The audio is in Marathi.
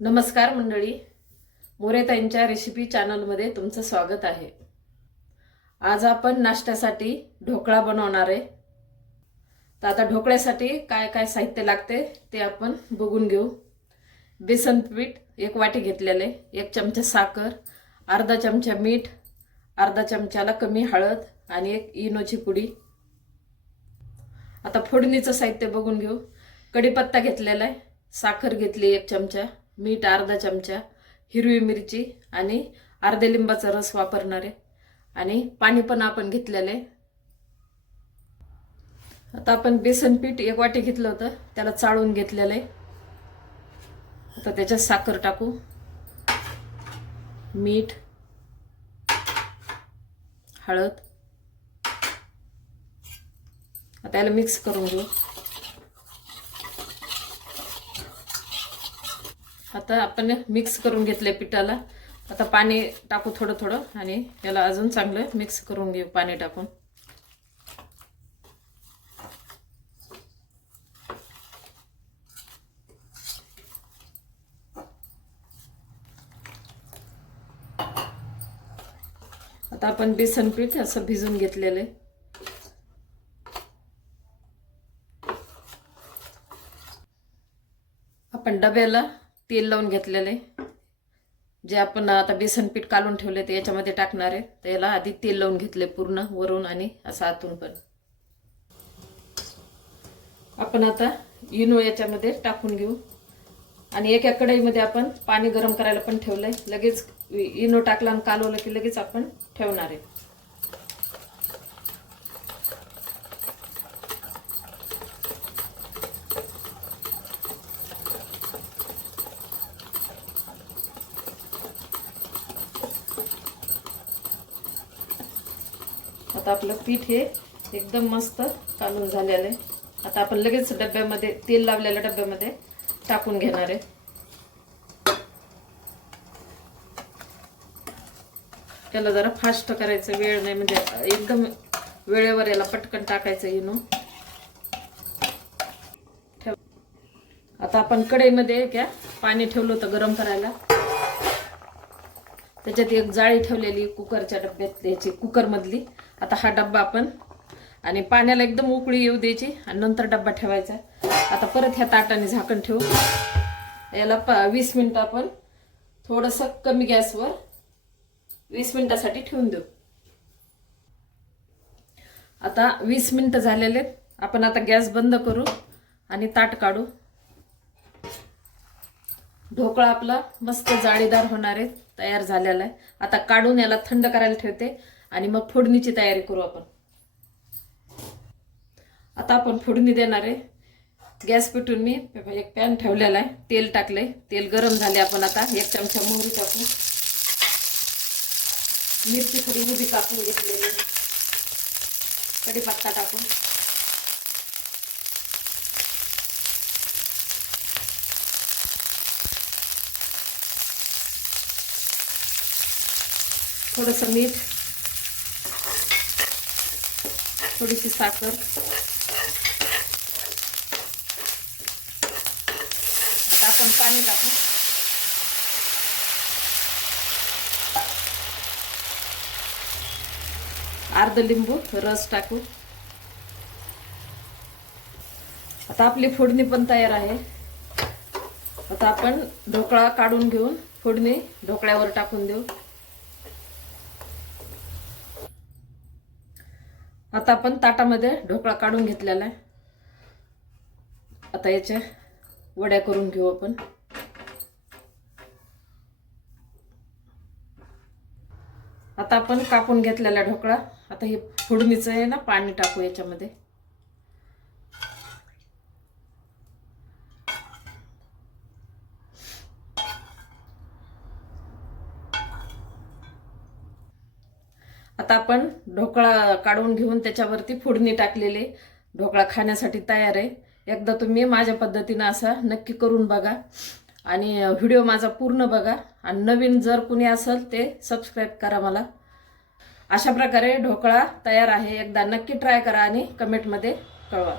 नमस्कार मंडळी, मोरेताईंच्या रेसिपी चॅनलमध्ये तुमचं स्वागत आहे। आज आपण नाश्त्यासाठी ढोकळा बनवणार आहे। तर आता ढोकळ्यासाठी काय काय साहित्य लागते ते आपण बघून घेऊ। बेसन पीठ 1 वाटी घेतलेले, 1 चमचा साखर, अर्धा चमचा मीठ, अर्धा चमचाला कमी हळद आणि 1 इनोची पुडी। आता फोडणीचं साहित्य बघून घेऊ। कढीपत्ता घेतलेला आहे, साखर घेतली 1 चमचा, मीठ अर्धा चमचा, हिरवी मिरची आणि अर्ध्या लिंबाचा रस वापरणार आहे आणि पाणी पण आपण घेतलेले। आता आपण बेसन पीठ 1 वाटी घेतलं होतं, त्याला चाळून घेतलेलं आहे। आता त्याच्यात साखर टाकू, मीठ, हळद, आता याला मिक्स करून घेऊ। आता आपण मिक्स करून घेतले पिठाला। आता पाणी टाकू थोडं थोडं आणि याला अजून चांगलं मिक्स करून घेऊ पाणी टाकून। आता आपण बेसन पीठ असं भिजून घेतलेलं आहे। आपण डब्याला तेल लावून घेतलेले, जे आपण आता बेसन पीठ काढून ठेवले ते याच्यामध्ये टाकणार आहे। तर याला आधी तेल लावून घेतले पूर्ण वरून आणि असं आतून पण। आपण आता इनो याच्यामध्ये टाकून घेऊ आणि एका कढईमध्ये आपण पाणी गरम करायला पण ठेवलंय। लगेच इनो टाकला आणि कालवलं की लगेच आपण ठेवणार आहे। आता आपलं पीठ हे एकदम मस्त कालून झालेलं आहे। आता आपण लगेच डब्यामध्ये तेल लावलेल्या डब्यामध्ये टाकून घेणार आहे। त्याला जरा फास्ट करायचं, वेळ नाही, म्हणजे एकदम वेळेवर याला पटकन टाकायचं इनो। आता आपण कढईमध्ये क्या पाणी ठेवलं होतं गरम करायला, त्याच्यात एक जाळी ठेवलेली कुकरच्या डब्यात, याची कुकर मधली। आता हा डब्बा आपण आणि पाण्याला एकदम उकळी येऊ द्यायची आणि नंतर डब्बा ठेवायचा। आता परत ह्या ताटाने झाकण ठेवू, याला 20 मिनिटं आपण थोडंसं कमी गॅसवर 20 मिनिटासाठी ठेवून देऊ। आता 20 मिनिटं झालेले, आपण आता गॅस बंद करू आणि ताट काढू। ढोकळा आपला मस्त जाळीदार होणार आहे, तयार झालेला आहे। आता काढून याला थंड करायला ठेवते आणि मग फोडणीची तयारी करू आपण। आता आपण फोडणी देणार आहे। गॅस पेटून मी एक पॅन ठेवलेला आहे, तेल टाकले, तेल गरम झाले। आपण आता 1 चमचा मोहरी टाकू, मिरची थोडी उभी कापून घेतलेली, कढीपत्ता टाकू, थोडंसं मीठ, थोडीशी साखर, आता आपण पाणी टाकू, अर्धा लिंबू रस टाकू। आता आपली फोडणी पण तयार आहे। आता आपण ढोकळा काढून घेऊन फोडणी ढोकळ्यावर टाकून देऊ। आता आपण ताटामध्ये ढोकळा काढून घेतलेला आहे। आता याच्या वड्या करून घेऊ आपण। आता आपण कापून घेतलेला ढोकळा, आता हे फोडणीचं आहे ना पाणी टाकू याच्यामध्ये। आता आपण ढोकळा काढून घेऊन त्याच्यावरती फोडणी टाकलेली, ढोकळा खाण्यासाठी तयार आहे। एकदा तुम्ही माझ्या पद्धतीने असा नक्की करून बघा आणि व्हिडिओ माझा पूर्ण बघा आणि नवीन जर कुणी असेल ते सबस्क्राइब करा मला। अशा प्रकारे ढोकळा तयार आहे, एकदा नक्की ट्राय करा आणि कमेंटमध्ये कळवा।